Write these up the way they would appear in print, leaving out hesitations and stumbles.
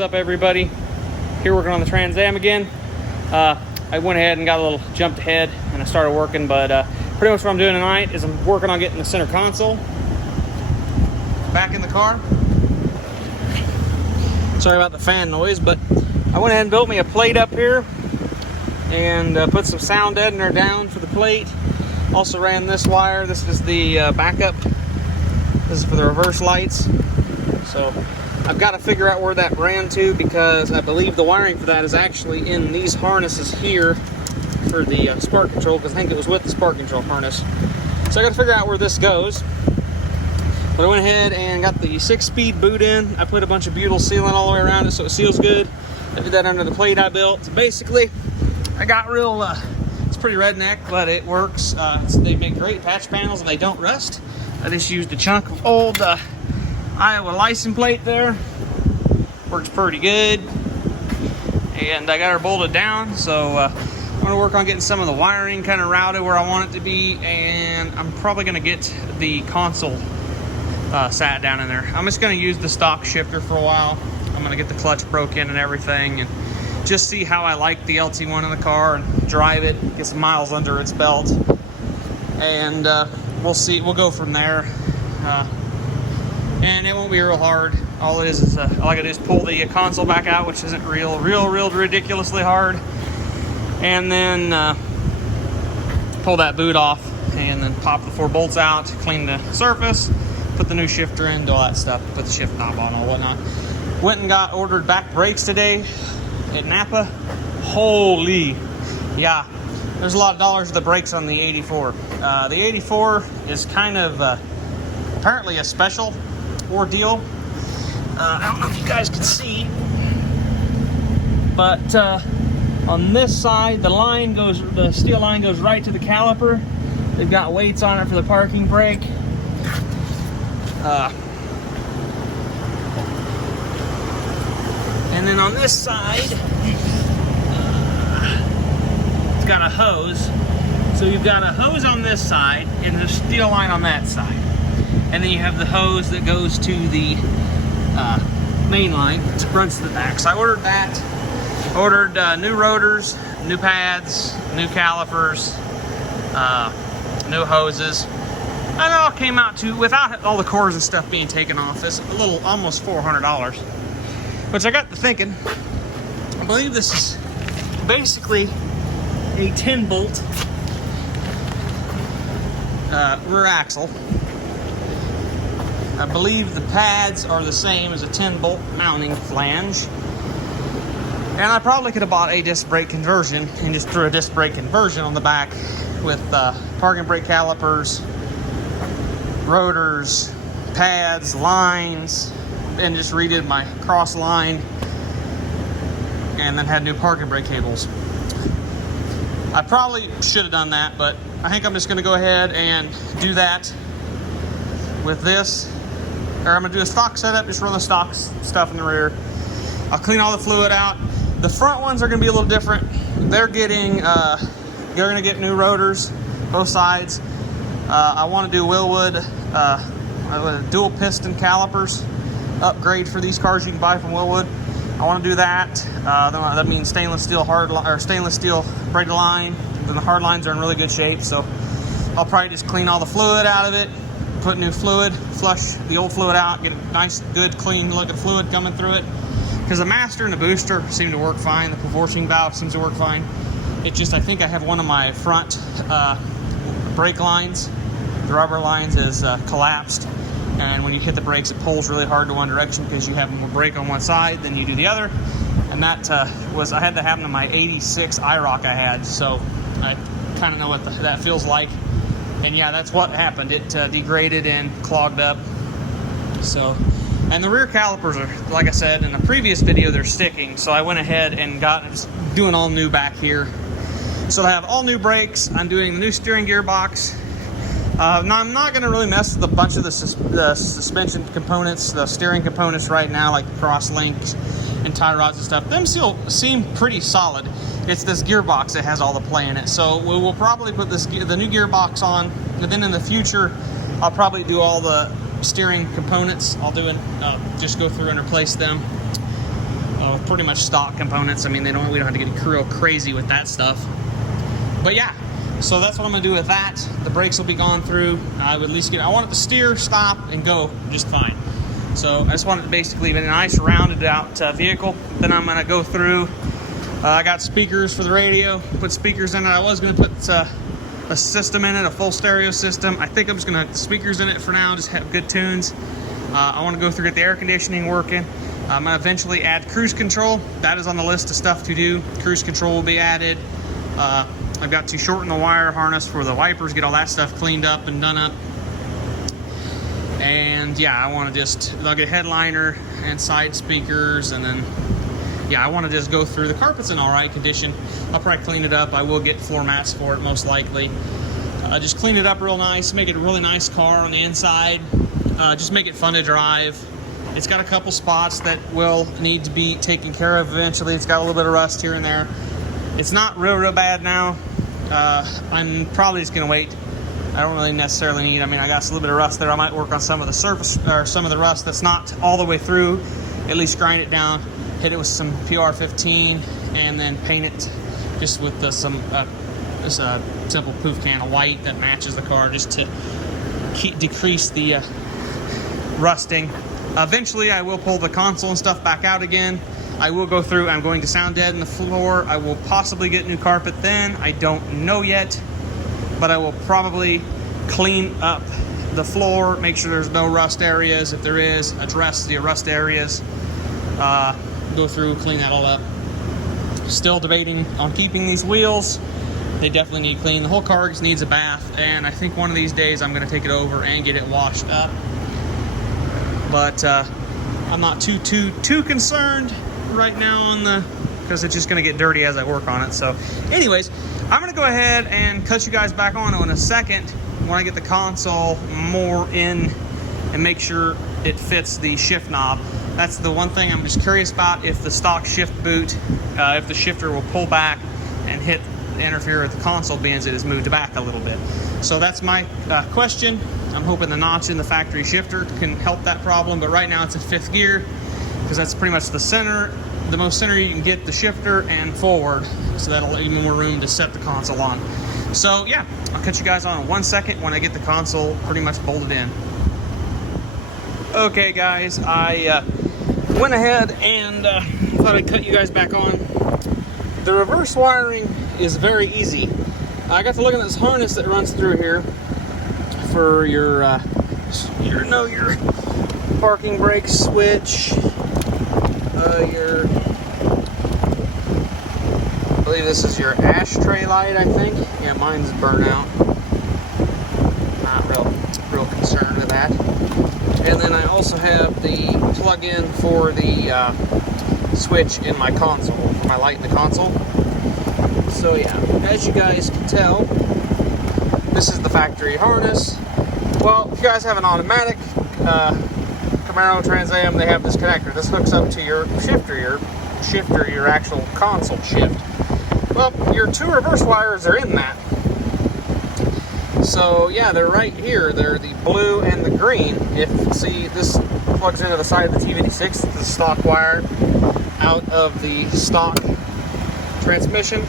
What's up, everybody? Here working on the Trans Am again. I went ahead and got a little jumped ahead and I started working, but pretty much what I'm doing tonight is I'm working on getting the center console back in the car. Sorry about the fan noise, but I went ahead and built me a plate up here and put some sound deadener down for the plate. Also ran this wire. This is the backup. This is for the reverse lights. So I've got to figure out where that ran to, because I believe the wiring for that is actually in these harnesses here for the spark control, because I think it was with the spark control harness. So I got to figure out where this goes. But I went ahead and got the 6-speed boot in. I put a bunch of butyl sealant all the way around it so it seals good. I did that under the plate I built. So basically, I got real, it's pretty redneck, but it works. They make great patch panels and they don't rust. I just used a chunk of old Iowa license plate there. Works pretty good. And I got her bolted down, so I'm gonna work on getting some of the wiring kind of routed where I want it to be, and I'm probably gonna get the console sat down in there. I'm just gonna use the stock shifter for a while. I'm gonna get the clutch broke in and everything, and just see how I like the LT1 in the car and drive it, get some miles under its belt, and we'll see. We'll go from there. And it won't be real hard. All it is all I gotta do is pull the console back out, which isn't real ridiculously hard, and then pull that boot off, and then pop the 4 bolts out, clean the surface, put the new shifter in, do all that stuff, put the shift knob on and whatnot. Went and ordered back brakes today at Napa. Holy, yeah, there's a lot of dollars for the brakes on the 84. The 84 is kind of apparently a special ordeal. I don't know if you guys can see, but on this side, the steel line goes right to the caliper. They've got weights on it for the parking brake. And then on this side, it's got a hose. So you've got a hose on this side and the steel line on that side. And then you have the hose that goes to the main line, which runs to the back. So I ordered that. Ordered new rotors, new pads, new calipers, new hoses. And it all came out to, without all the cores and stuff being taken off, it's a little, almost $400. Which I got to thinking, I believe this is basically a 10-bolt rear axle. I believe the pads are the same as a 10-bolt mounting flange. And I probably could have bought a disc brake conversion and just threw a disc brake conversion on the back with parking brake calipers, rotors, pads, lines, and just redid my cross line, and then had new parking brake cables. I probably should have done that, but I think I'm just going to go ahead and do that with this. Or I'm going to do a stock setup, just run the stock stuff in the rear. I'll clean all the fluid out. The front ones are going to be a little different. They're going to get new rotors, both sides. I want to do Willwood dual piston calipers upgrade for these cars you can buy from Willwood. I want to do that. That means stainless steel braided line. Then the hard lines are in really good shape, so I'll probably just clean all the fluid out of it, put new fluid, flush the old fluid out, get a nice, good, clean looking fluid coming through it. Because the master and the booster seem to work fine. The forcing valve seems to work fine. It's just, I think I have one of my front brake lines. The rubber lines is collapsed. And when you hit the brakes, it pulls really hard to one direction because you have more brake on one side than you do the other. And that I had that happen to my 86 IROC I had. So I kind of know what that feels like. And yeah, that's what happened. It degraded and clogged up. So, and the rear calipers are, like I said in the previous video, they're sticking. So I went ahead and just doing all new back here. So I have all new brakes. I'm doing the new steering gearbox. Now I'm not going to really mess with a bunch of the suspension components, the steering components right now, like cross links and tie rods and stuff. Them still seem pretty solid. It's this gearbox that has all the play in it. So we will probably put the new gearbox on, and then in the future, I'll probably do all the steering components. I'll do it, just go through and replace them. pretty much stock components. I mean, we don't have to get real crazy with that stuff. But yeah, so that's what I'm gonna do with that. The brakes will be gone through. I would at least I want it to steer, stop, and go just fine. So I just want it to basically be a nice rounded out vehicle. Then I'm gonna go through. I got speakers for the radio, put speakers in it. I was gonna put a system in it, a full stereo system. I think I'm just gonna have speakers in it for now, just have good tunes. I wanna go through, get the air conditioning working. I'm gonna eventually add cruise control. That is on the list of stuff to do. Cruise control will be added. I've got to shorten the wire harness for the wipers, get all that stuff cleaned up and done up. And yeah, I want to I'll get a headliner and side speakers, and then yeah, I want to just go through. The carpet's in all right condition. I'll probably clean it up. I will get floor mats for it most likely. Just clean it up real nice, make it a really nice car on the inside. Just make it fun to drive. It's got a couple spots that will need to be taken care of eventually. It's got a little bit of rust here and there. It's not real bad now. I'm probably just gonna wait. I don't really necessarily need, I mean, I got a little bit of rust there. I might work on some of the surface, or some of the rust that's not all the way through. At least grind it down, hit it with some PR15, and then paint it just with some simple poof can of white that matches the car, just to decrease the rusting. Eventually, I will pull the console and stuff back out again. I will go through. I'm going to sound dead in the floor. I will possibly get new carpet then. I don't know yet. But I will probably clean up the floor, make sure there's no rust areas. If there is, address the rust areas. Go through, clean that all up. Still debating on keeping these wheels. They definitely need clean. The whole car just needs a bath, and I think one of these days I'm going to take it over and get it washed up. But I'm not too concerned right now on because it's just going to get dirty as I work on it. So anyways, I'm going to go ahead and cut you guys back on in a second when I get the console more in and make sure it fits the shift knob. That's the one thing I'm just curious about, if the stock shift boot, if the shifter will pull back and interfere with the console, being as it is moved back a little bit. So that's my question. I'm hoping the notch in the factory shifter can help that problem, but right now it's in 5th gear because that's pretty much the center, the most center you can get the shifter, and forward, so that'll let you more room to set the console on. So yeah, I'll catch you guys on in 1 second when I get the console pretty much bolted in. Okay guys, I went ahead and thought I'd cut you guys back on. The reverse wiring is very easy. I got to look at this harness that runs through here for your parking brake switch, I believe this is your ashtray light, I think. Yeah, mine's burnt out. Not real concerned with that. And then I also have the plug-in for the switch in my console, for my light in the console. So yeah, as you guys can tell, this is the factory harness. Well, if you guys have an automatic Camaro Trans Am, they have this connector. This hooks up to your shifter, your actual console shift. Well, your 2 reverse wires are in that. So yeah, they're right here. They're the blue and the green. See, this plugs into the side of the t56, the stock wire, out of the stock transmission.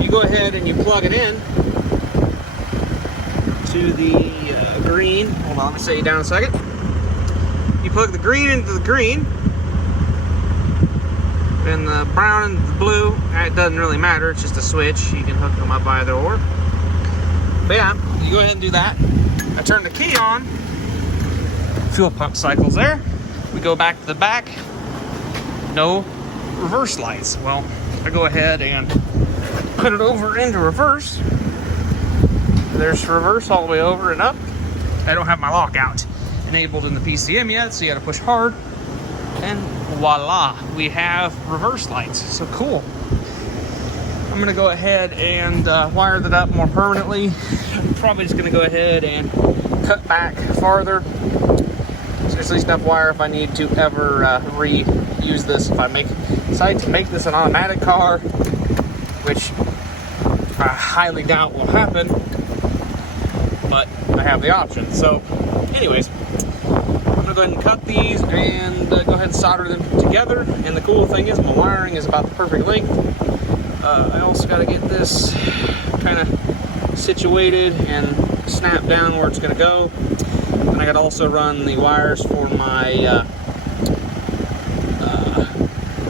You go ahead and you plug it in to the green. Hold on, let me set you down a second. You plug the green into the green, and the brown and the blue, it doesn't really matter, it's just a switch. You can hook them up either or. But yeah, you go ahead and do that. I turn the key on, fuel pump cycles there. We go back to the back, no reverse lights. Well, I go ahead and put it over into reverse. There's reverse all the way over and up. I don't have my lockout enabled in the PCM yet, so you gotta push hard. And voila, we have reverse lights. So cool. I'm gonna go ahead and wire that up more permanently. I'm probably just gonna go ahead and cut back farther. So there's at least enough wire if I need to ever reuse this. If I decide to make this an automatic car, which I highly doubt will happen, but I have the option. So anyways, I'm gonna gonna go ahead and cut these and go ahead and solder them together. And the cool thing is my wiring is about the perfect length. I also got to get this kind of situated and snap down where it's gonna go. And I got to also run the wires for my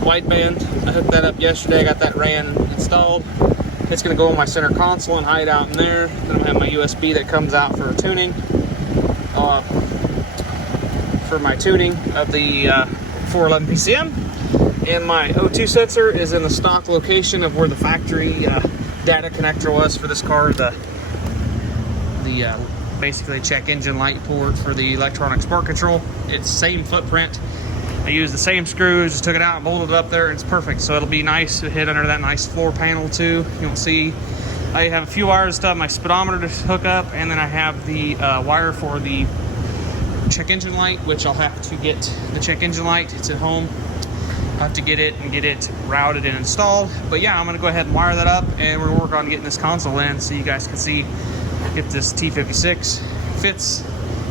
wideband. I hooked that up yesterday. I got that ran installed. It's going to go on my center console and hide out in there. Then I'm going to have my USB that comes out for tuning. For my tuning of the 411 PCM. And my O2 sensor is in the stock location of where the factory data connector was for this car. The basically check engine light port for the electronic spark control. It's same footprint. I used the same screws, just took it out and bolted it up there. It's perfect. So it'll be nice to hit under that nice floor panel too. You'll see I have a few wires to have my speedometer to hook up, and then I have the wire for the check engine light, which I'll have to get the check engine light. It's at home. I have to get it routed and installed. But yeah, I'm gonna go ahead and wire that up, and we're gonna work on getting this console in so you guys can see if this T56 fits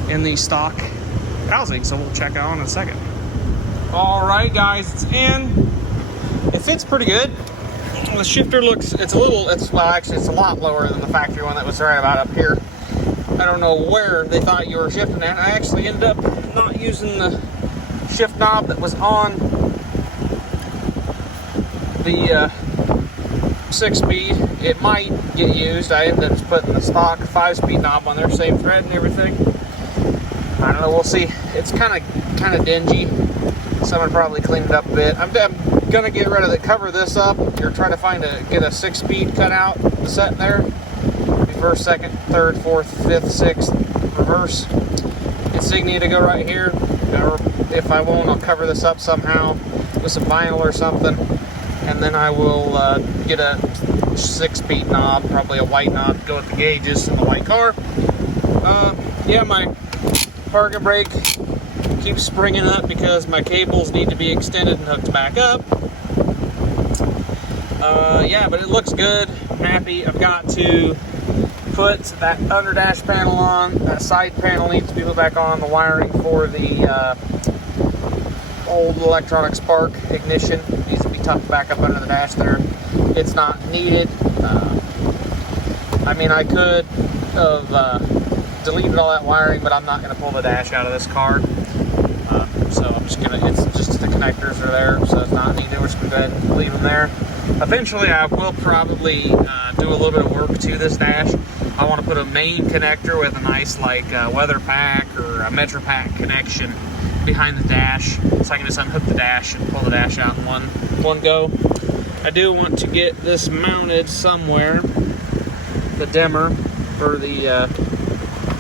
in the stock housing. So we'll check it out in a second. All right, guys, it's in. It fits pretty good. The shifter looks, well, actually it's a lot lower than the factory one that was right about up here. I don't know where they thought you were shifting at. I actually ended up not using the shift knob that was on the 6-speed. It might get used. I ended up just putting the stock 5-speed knob on there, same thread and everything. I don't know, we'll see. It's kind of dingy. Someone probably cleaned it up a bit. I'm gonna get rid of it, cover this up. You're trying to get a 6-speed cutout set in there. First, second, third, fourth, fifth, sixth, reverse. Insignia to go right here. Or if I won't, I'll cover this up somehow with some vinyl or something. And then I will get a 6-speed knob, probably a white knob to go with the gauges in the white car. Yeah, my parking brake keeps springing up because my cables need to be extended and hooked back up. Yeah, but it looks good. I'm happy. I've got to put that under dash panel on. That side panel needs to be put back on. The wiring for the old electronic spark ignition needs to be tucked back up under the dash there. It's not needed. I mean, I could have deleted all that wiring, but I'm not going to pull the dash out of this car. So I'm just gonna, it's just the connectors are there, so it's not needed. We're just gonna go ahead and leave them there. Eventually I will probably do a little bit of work to this dash. I want to put a main connector with a nice like weather pack or a Metro Pack connection behind the dash, so I can just unhook the dash and pull the dash out in one go. I do want to get this mounted somewhere, the dimmer for the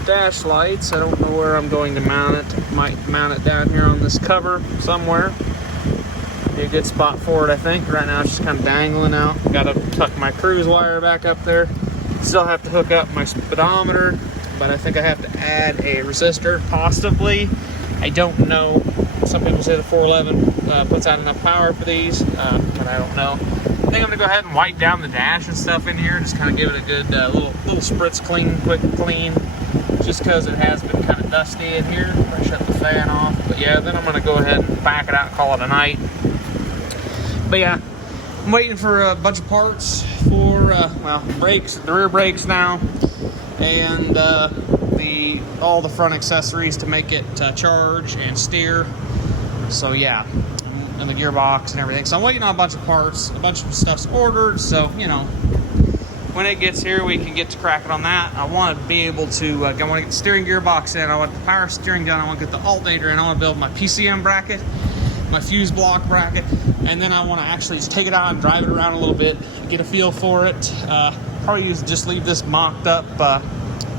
dash lights. I don't know where I'm going to mount it. Might mount it down here on this cover somewhere. Be a good spot for it, I think. Right now it's just kind of dangling out. Got to tuck my cruise wire back up there. Still have to hook up my speedometer, but I think I have to add a resistor, possibly. I don't know. Some people say the 411 puts out enough power for these, but I don't know. I think I'm gonna go ahead and wipe down the dash and stuff in here. Just kind of give it a good little spritz clean, quick clean. Just because it has been kind of dusty in here. I shut the fan off. But yeah, then I'm going to go ahead and back it out and call it a night. But yeah, I'm waiting for a bunch of parts for, well, brakes, the rear brakes now, and all the front accessories to make it charge and steer. So yeah, and the gearbox and everything. So I'm waiting on a bunch of parts. A bunch of stuff's ordered, so, you know, when it gets here, we can get to cracking on that. I want to be able to, I want to get the steering gearbox in, I want the power steering done, I want to get the alternator in, I want to build my PCM bracket, my fuse block bracket, and then I want to actually just take it out and drive it around a little bit, get a feel for it. Probably just leave this mocked up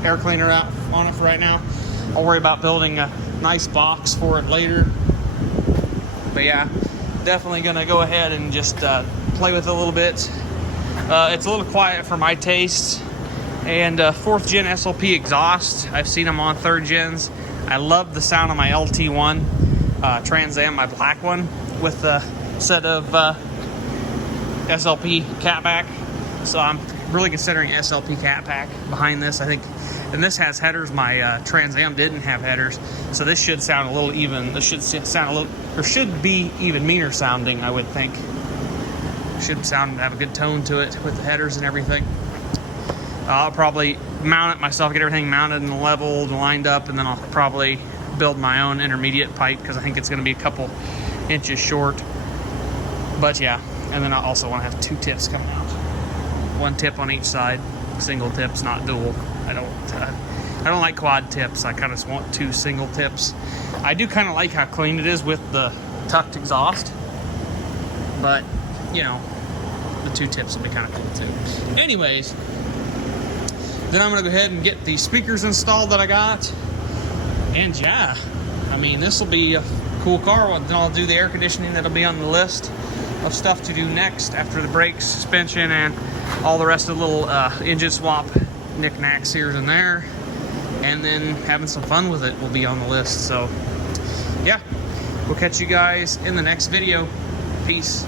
air cleaner out on it for right now. I'll worry about building a nice box for it later. But yeah, definitely going to go ahead and just play with it a little bit. It's a little quiet for my taste. And 4th gen SLP exhaust. I've seen them on 3rd gens. I love the sound of my LT1 Trans Am, my black one, with the set of SLP catback. So I'm really considering SLP cat pack behind this. I think, and this has headers. My Trans Am didn't have headers, so this should sound a little even. This should sound a little, or should be even meaner sounding, I would think. Should have a good tone to it with the headers and everything. I'll probably mount it myself, get everything mounted and leveled and lined up, and then I'll probably build my own intermediate pipe because I think it's going to be a couple inches short. But yeah, and then I also want to have 2 tips coming out. 1 tip on each side, single tips, not dual. I don't like quad tips. I kind of just want 2 single tips. I do kind of like how clean it is with the tucked exhaust, but you know, the 2 tips will be kind of cool too. Anyways, then I'm gonna go ahead and get the speakers installed that I got, and yeah, I mean, this will be a cool car. Then I'll do the air conditioning. That'll be on the list of stuff to do next after the brakes, suspension, and all the rest of the little engine swap knickknacks here and there. And then having some fun with it will be on the list. So yeah, we'll catch you guys in the next video. Peace.